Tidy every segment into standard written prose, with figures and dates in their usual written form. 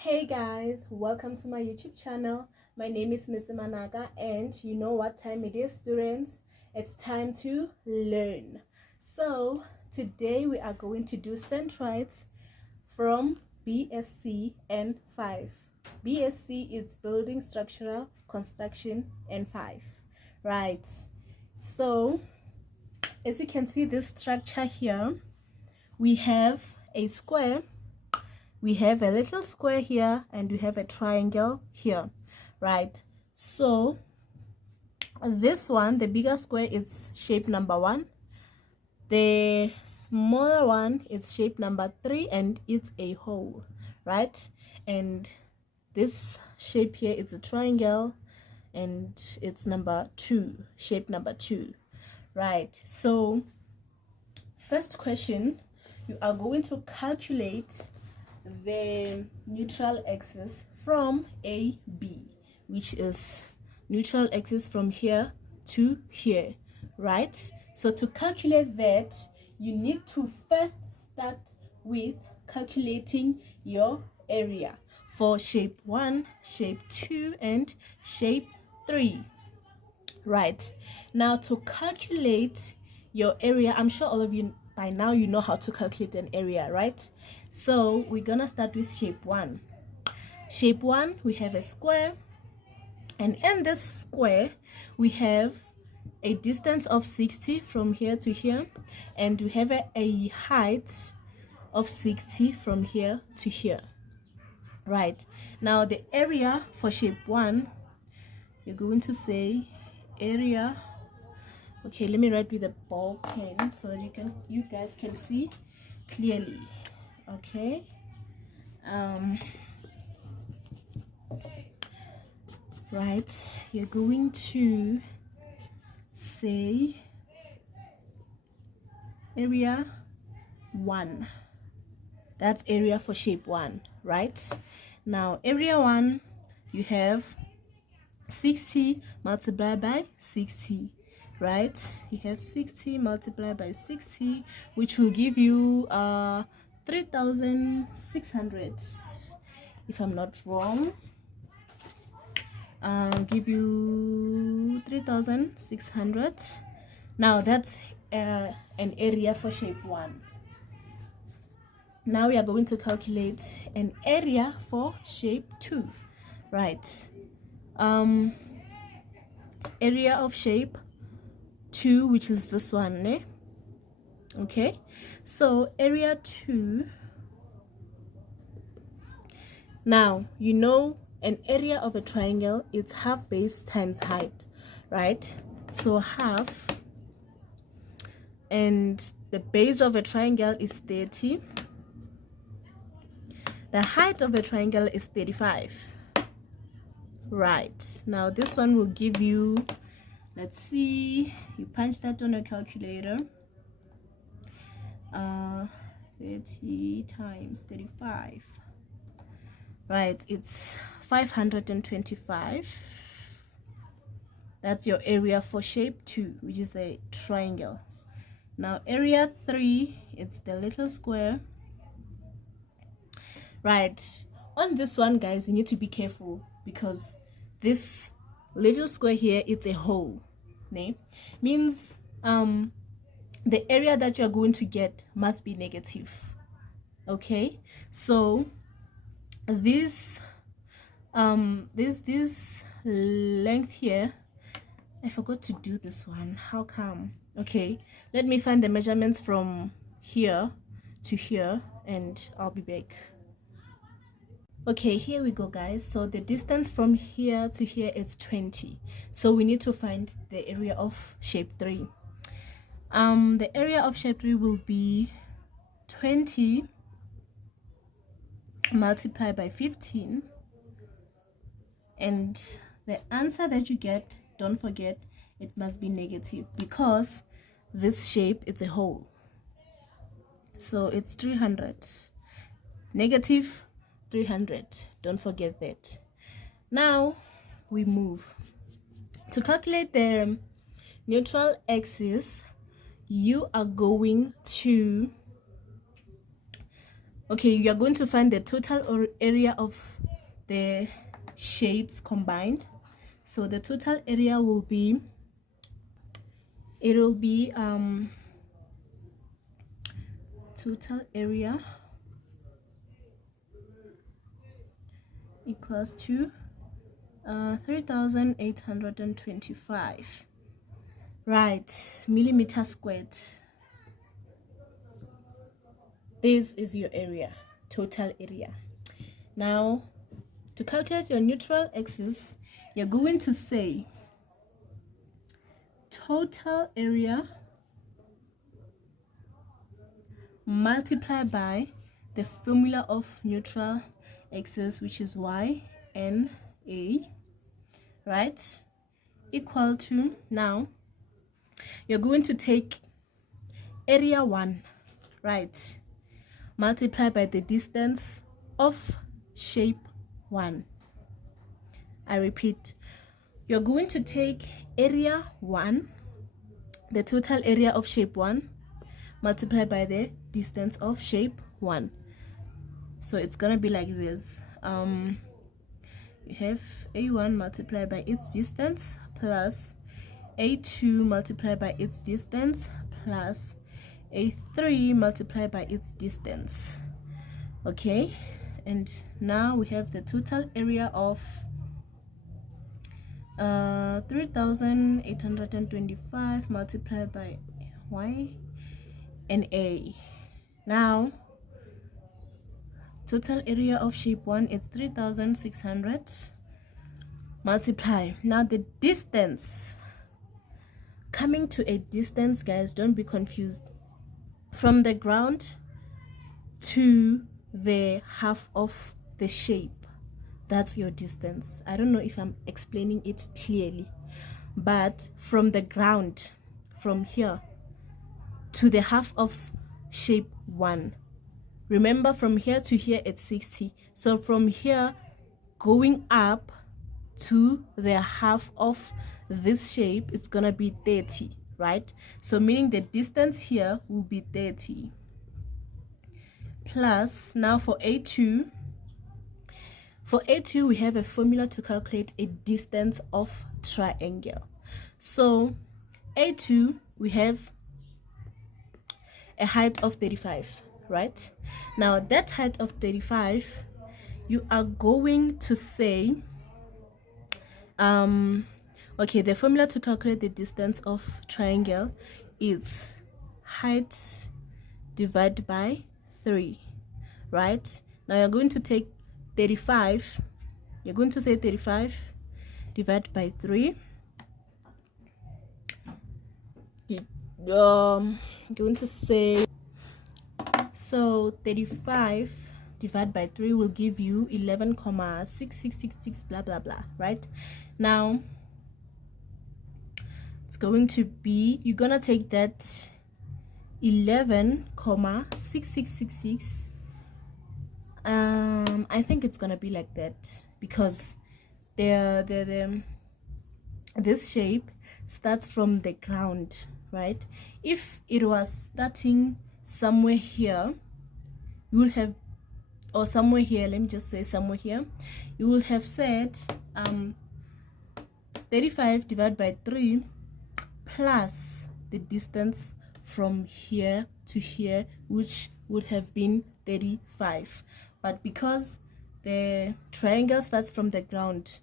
Hey guys, welcome to my YouTube channel. My name is Managa, and you know what time it is, students? It's time to learn. So today we are going to do Centroids from BSc N5. BSc is Building Structural Construction N5, right? So as you can see this structure here, we have a square, we have a little square here, and we have a triangle here, right? So this one, the bigger square, is shape number 1, the smaller one is shape number 3, and it's a hole, right? And this shape here is a triangle, and it's number 2, shape number 2, right? So first question, you are going to calculate the neutral axis from AB, which is neutral axis from here to here, right? So to calculate that, you need to first start with calculating your area for shape 1, shape 2, and shape 3, right? Now to calculate your area, I'm sure all of you by now you know how to calculate an area, right? So we're gonna start with shape 1. Shape 1, we have a square, and in this square we have a distance of 60 from here to here, and we have a height of 60 from here to here, right? Now the area for shape 1, you're going to say area. Okay, let me write with a ball pen so that you guys can see clearly. Okay, right, you're going to say area 1. That's area for shape 1, right? Now area 1, you have 60 multiplied by 60, right? You have 60 multiplied by 60, which will give you 3,600, if I'm not wrong. I'll give you 3,600. Now that's an area for shape 1. Now we are going to calculate an area for shape 2, right? Area of shape 2, which is this one, eh? Okay, so area 2, now you know an area of a triangle is half base times height, right? So half, and the base of a triangle is 30, the height of a triangle is 35, right? Now this one will give you, let's see, you punch that on a calculator, 30 times 35, right? It's 525. That's your area for shape 2, which is a triangle. Now area 3, it's the little square, right? On this one, guys, you need to be careful because this little square here, it's a hole, né? Means the area that you're going to get must be negative. Okay, so this this length here, I forgot to do this one. How come? Okay, let me find the measurements from here to here and I'll be back. Okay, here we go, guys. So the distance from here to here is 20, so we need to find the area of shape 3. The area of shape 3 will be 20 multiplied by 15, and the answer that you get, don't forget, it must be negative because this shape, it's a hole, so it's 300, negative 300, don't forget that. Now we move to calculate the neutral axis. You are going to Okay, you are going to find the total area of the shapes combined. So the total area will be, total area equals to 3,825, right, millimeter squared. This is your area, total area. Now, to calculate your neutral axis, you're going to say total area multiplied by the formula of neutral axis, which is y n a, right, equal to, now you're going to take area 1, right, multiply by the distance of shape 1. I repeat, you're going to take area 1, the total area of shape 1, multiply by the distance of shape 1. So it's gonna be like this. You have a1 multiplied by its distance plus a2 multiplied by its distance plus a3 multiplied by its distance. Okay, and now we have the total area of 3,825 multiplied by y and a. Now total area of shape 1 is 3,600 multiply. Now the distance, coming to a distance, guys, don't be confused, from the ground to the half of the shape, that's your distance. I don't know if I'm explaining it clearly, but from the ground, from here to the half of shape 1, remember from here to here it's 60, so from here going up to the half of this shape, it's gonna be 30, right? So meaning the distance here will be 30 plus, now for a2, we have a formula to calculate a distance of triangle. So a2, we have a height of 35, right? Now that height of 35, you are going to say, okay, the formula to calculate the distance of triangle is height divided by 3, right? Now you're going to take 35, you're going to say 35 divided by 3. I'm going to say, so 35 divided by 3 will give you 11,6666 blah blah blah, right? Now it's going to be, you're gonna take that 11,6666, I think it's gonna be like that because this shape starts from the ground, right? If it was starting somewhere here, you will have, or somewhere here, let me just say somewhere here, you will have said 35 divided by 3 plus the distance from here to here, which would have been 35. But because the triangle starts from the ground,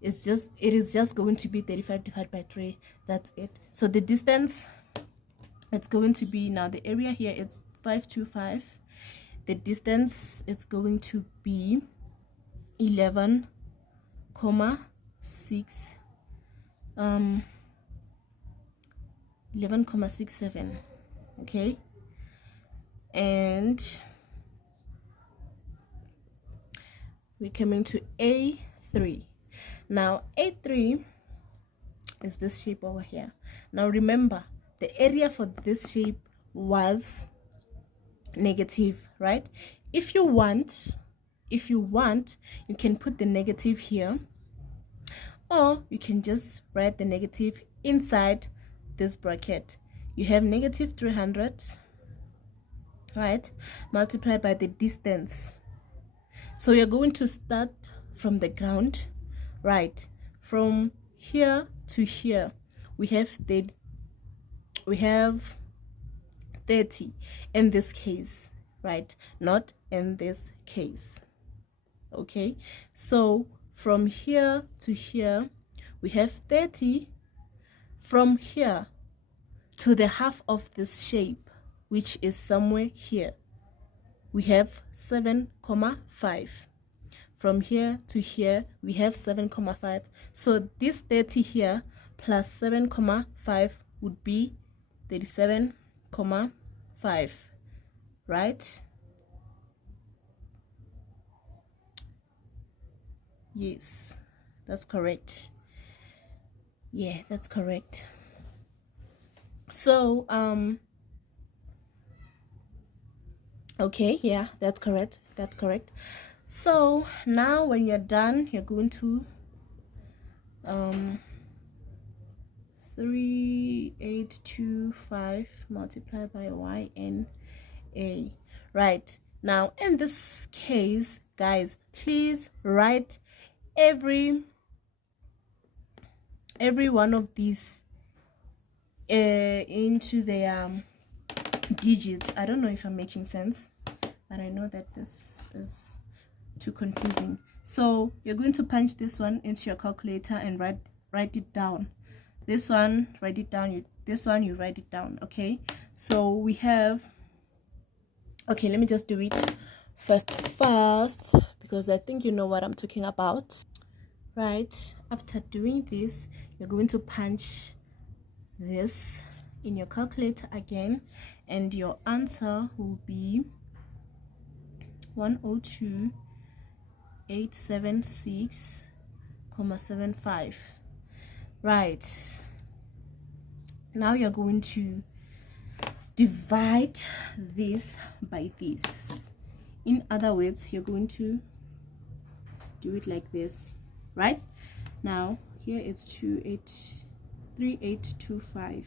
it is just going to be 35 divided by 3. That's it. So the distance, it's going to be, now the area here is 525. The distance is going to be 11,67. Okay, and we're coming to A3. Now A3 is this shape over here. Now remember, the area for this shape was negative, right? If you want, you can put the negative here, or you can just write the negative inside this bracket. You have negative 300 right, multiply by the distance. So you're going to start from the ground, right? From here to here, we have 30 in this case, right? Not in this case. Okay, so from here to here, we have 30. From here to the half of this shape, which is somewhere here, we have 7,5. From here to here, we have 7,5. So this 30 here plus 7,5 would be 37,5, right? Yes, that's correct. Yeah, that's correct. So okay, yeah, that's correct. So now when you're done, you're going to 3825 multiplied by y n a. Right, now in this case, guys, please write every one of these into the digits. I don't know if I'm making sense, but I know that this is too confusing. So you're going to punch this one into your calculator and write it down. This one, write it down. This one, you write it down. Okay, so we have, okay, let me just do it fast because I think you know what I'm talking about. Right, after doing this, you're going to punch this in your calculator again, and your answer will be 102,876,75. right, now you're going to divide this by this. In other words, you're going to do it like this. Right, now here it's 3825.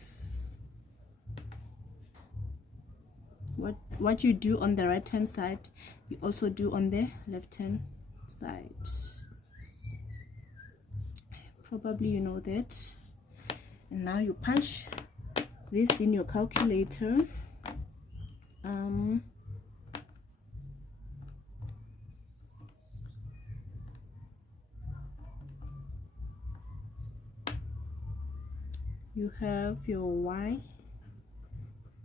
What you do on the right hand side, you also do on the left hand side. Probably you know that. And now you punch this in your calculator. You have your y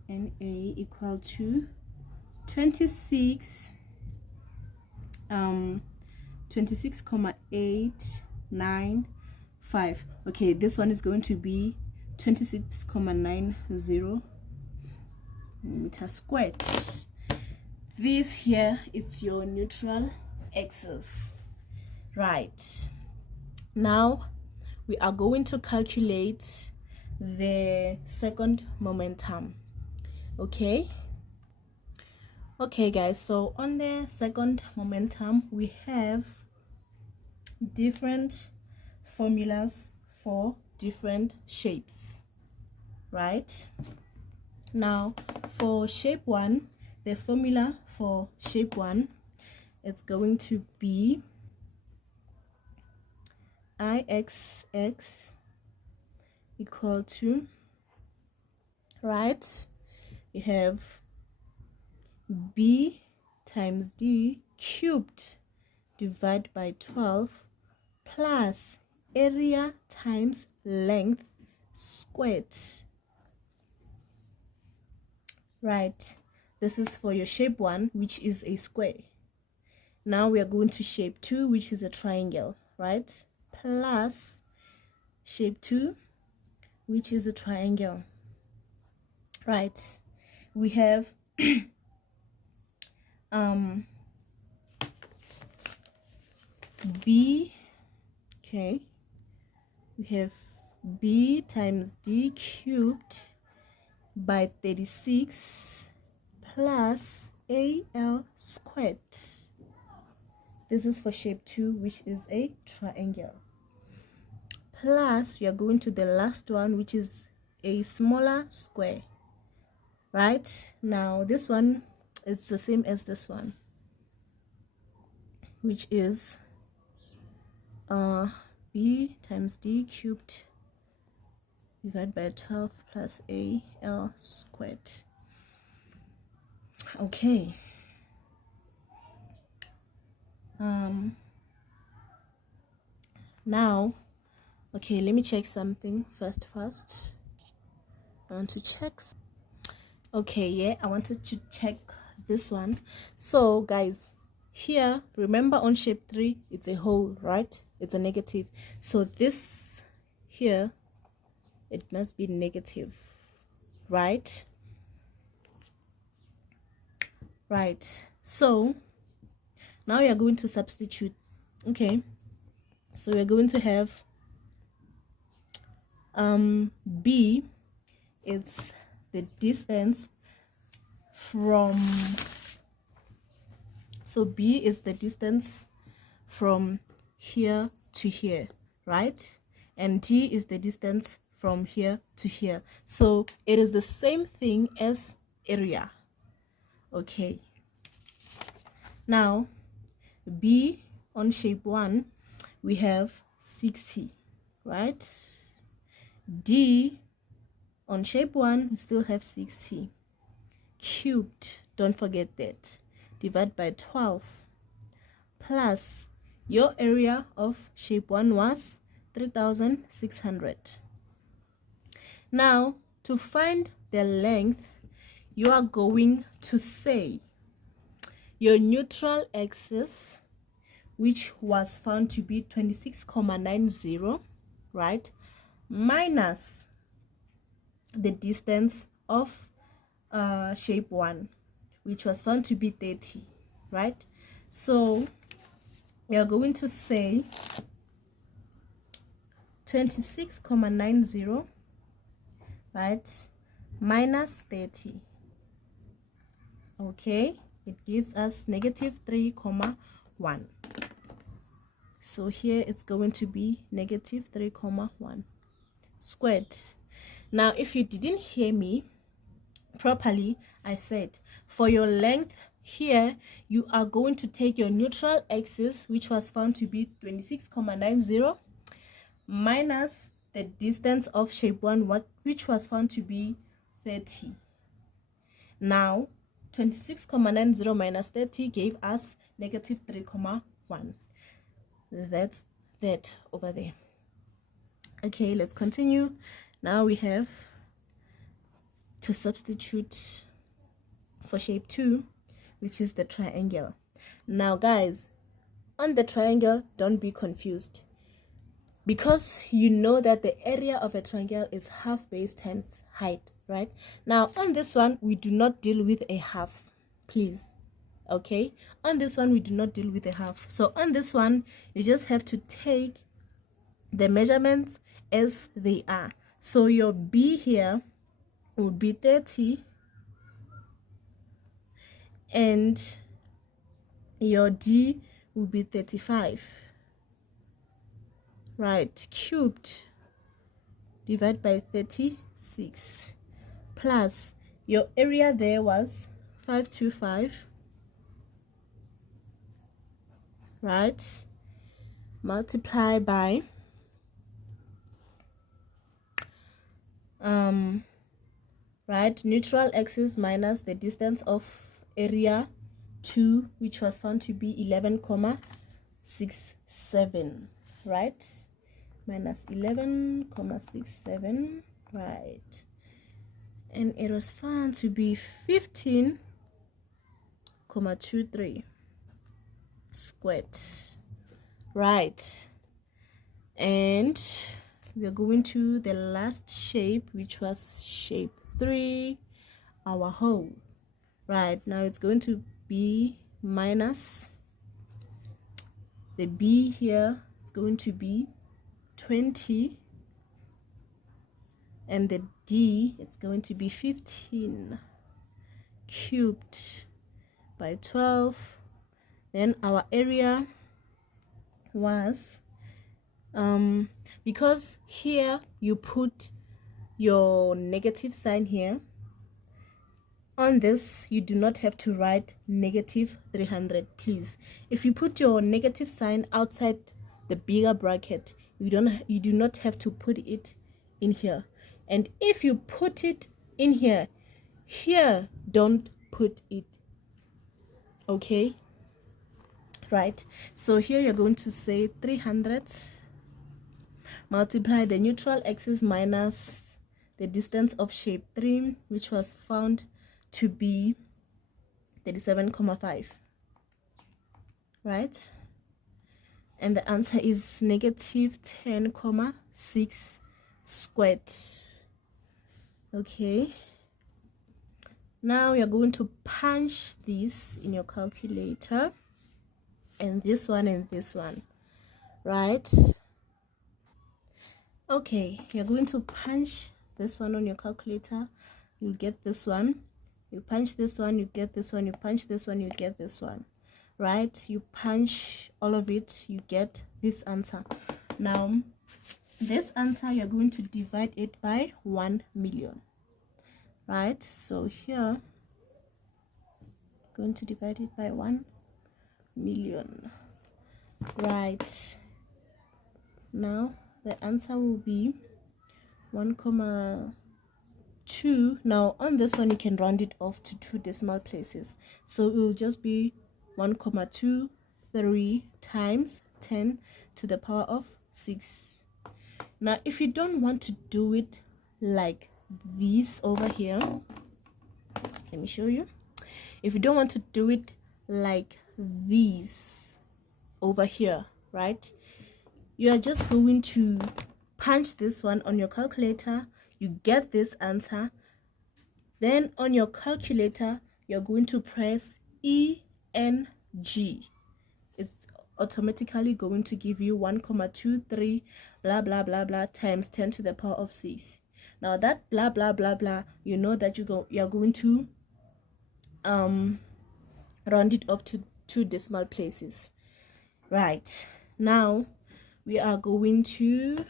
and a equal to 26,895. okay, this one is going to be 26,90 meter squared. This here, it's your neutral axis. Right, now we are going to calculate the second momentum. Okay, guys, so on the second momentum, we have different formulas for different shapes. Right, now for shape 1, the formula for shape 1, it's going to be Ixx equal to, right, you have b times d cubed divided by 12 plus area times length squared. Right, this is for your shape 1, which is a square. Now we are going to shape 2, which is a triangle, right, plus shape 2, which is a triangle. Right, we have b, okay, we have b times d cubed by 36 plus al squared. This is for shape 2, which is a triangle. Plus we are going to the last one, which is a smaller square. Right, now this one, it's the same as this one, which is b times d cubed divided by 12 plus al squared. Okay. Now, okay, let me check something first. I want to check. Okay, yeah, I wanted to check this one. So guys, here, remember on shape 3, it's a whole, right? It's a negative. So this here, it must be negative, right? Right. So now we are going to substitute. Okay. So we're going to have b, it's the distance from, so b is the distance from here to here, right? And d is the distance from here to here. So it is the same thing as area. Okay. Now b on shape 1, we have 60, right? D on shape 1, we still have 60 cubed, don't forget that, divide by 12 plus your area of shape 1 was 3,600. Now to find the length, you are going to say your neutral axis, which was found to be 26,90, right, minus the distance of shape 1, which was found to be 30, right? So we are going to say 26,90, right, minus 30. Okay, it gives us negative 3,1. So here it's going to be negative 3,1 squared. Now if you didn't hear me properly, I said for your length here, you are going to take your neutral axis, which was found to be 26,90, minus the distance of shape 1, which was found to be 30. Now 26,90 minus 30 gave us negative 3,1. That's that over there. Okay, let's continue. Now we have to substitute for shape 2, which is the triangle. Now guys, on the triangle, don't be confused, because you know that the area of a triangle is half base times height, right? Now on this one, we do not deal with a half, please. Okay, on this one we do not deal with a half. So on this one, you just have to take the measurements as they are. So your b here would be 30 and your d will be 35, right? Cubed divide by 36 plus your area there was 525, right, multiply by right, neutral axis minus the distance of area 2, which was found to be 11,67, right, minus 11,67, right, and it was found to be 15,23 squared, right. And we are going to the last shape, which was shape 3, our whole. Right, now it's going to be minus the b here, it's going to be 20, and the d, it's going to be 15 cubed by 12. Then our area was because here you put your negative sign here, on this, you do not have to write negative 300, please. If you put your negative sign outside the bigger bracket, you do not have to put it in here. And if you put it in here, don't put it. Okay, right? So here you're going to say 300 multiply the neutral axis minus the distance of shape 3, which was found to be 37,5, right? And the answer is negative 10,6 squared. Okay, now you're going to punch this in your calculator, and this one, right? Okay, you're going to punch this one on your calculator, you get this one. You punch this one, you get this one. You punch this one, you get this one, right? You punch all of it, you get this answer. Now this answer, you're going to divide it by 1 million, right? So here, going to divide it by 1 million, right? Now the answer will be 1,2. Now on this one, you can round it off to 2 decimal places, so it will just be 1,23 times 10 to the power of 6. Now if you don't want to do it like this over here, let me show you. If you don't want to do it like this over here, right, you are just going to punch this one on your calculator, you get this answer. Then on your calculator, you're going to press ENG. It's automatically going to give you 1,23 blah blah blah blah times 10 to the power of 6. Now that blah blah blah blah, you know that you're going to round it up to 2 decimal places, right? Now we are going to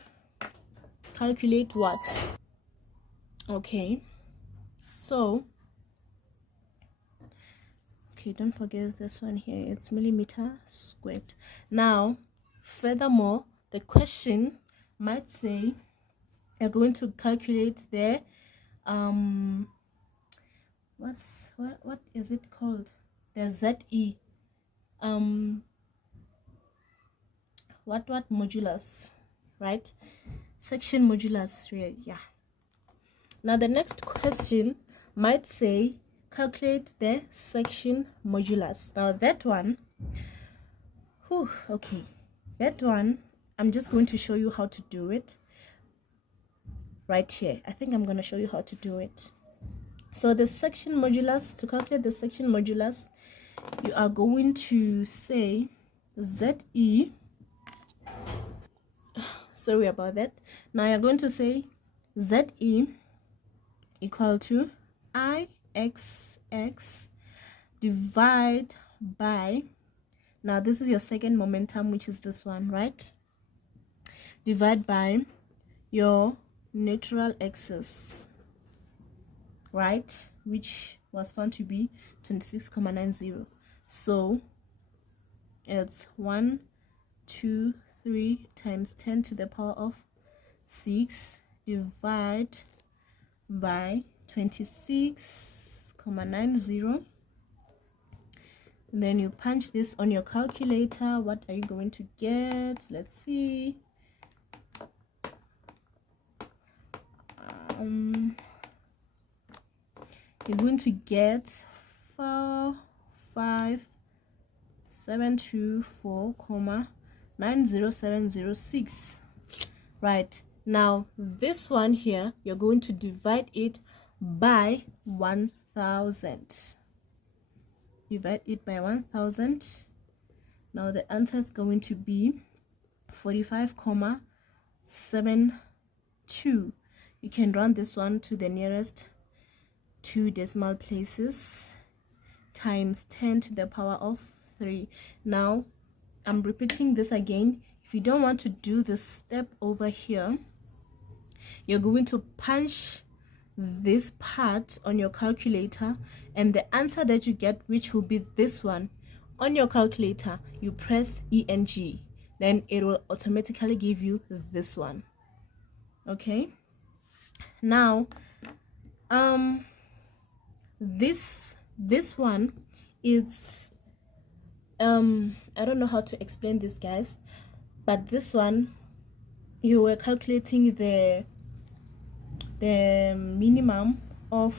calculate what? Okay, so don't forget this one here, it's millimeter squared. Now furthermore, the question might say you're going to calculate the what is it called, the ZE what modulus, right? Section modulus, yeah. Now the next question might say calculate the section modulus. Now that one, okay, that one I'm just going to show you how to do it right here. I think I'm going to show you how to do it. So the section modulus, to calculate the section modulus, you are going to say ZE, sorry about that. Now you're going to say ZE equal to IXX divide by, now this is your second momentum, which is this one, right? Divide by your neutral axis, right, which was found to be 26,90. So it's 1, 2, 3 times 10 to the power of 6 divide by 26,90. Then you punch this on your calculator. What are you going to get? Let's see. You're going to get 4,572,90706. Right, now this one here, you're going to divide it by 1,000. Divide it by 1,000. Now the answer is going to be 45,72. You can round this one to the nearest 2 decimal places times 10 to the power of 3. Now I'm repeating this again. If you don't want to do this step over here, you're going to punch this part on your calculator, and the answer that you get, which will be this one on your calculator, you press ENG, then it will automatically give you this one. Okay, now this one is I don't know how to explain this, guys, but this one, you were calculating the minimum of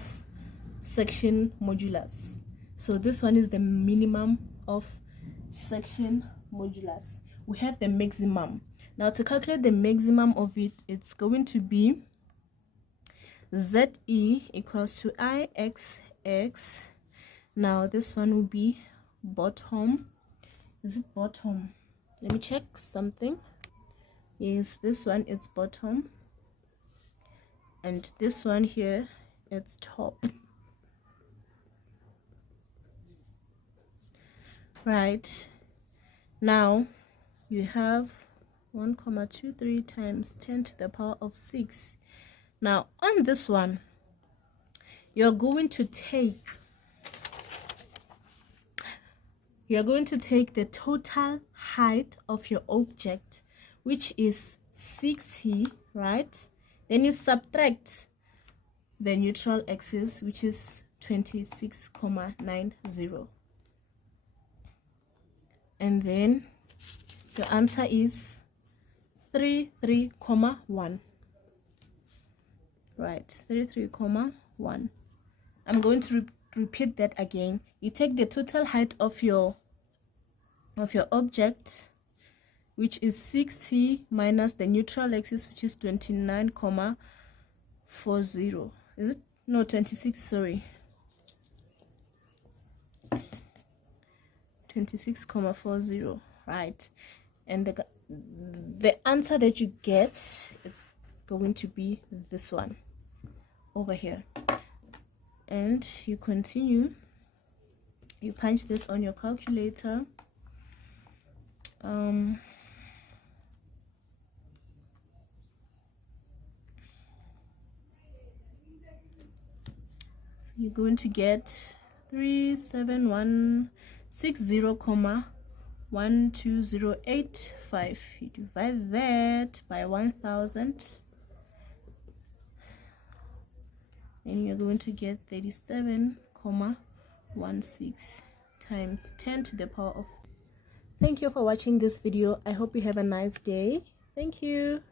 section modulus. So this one is the minimum of section modulus. We have the maximum. Now to calculate the maximum of it, it's going to be ZE equals to IXX. Now this one will be bottom. Is it bottom? Let me check something. Yes, this one is bottom, and this one here, it's top. Right, now you have 1,23 times 10 to the power of 6. Now on this one, you're going to take the total height of your object, which is 60, right? Then you subtract the neutral axis, which is 26,90, and then your answer is 33,1. right, 33,1. I'm going to repeat that again. You take the total height of your object, which is 60, minus the neutral axis, which is 29,40. Is it? No, 26, sorry. 26,40, right? And the answer that you get, it's going to be this one over here. And you continue, you punch this on your calculator. So you're going to get 37160,12085. You divide that by 1000, and you're going to get 37,16 times 10 to the power of. Thank you for watching this video. I hope you have a nice day. Thank you.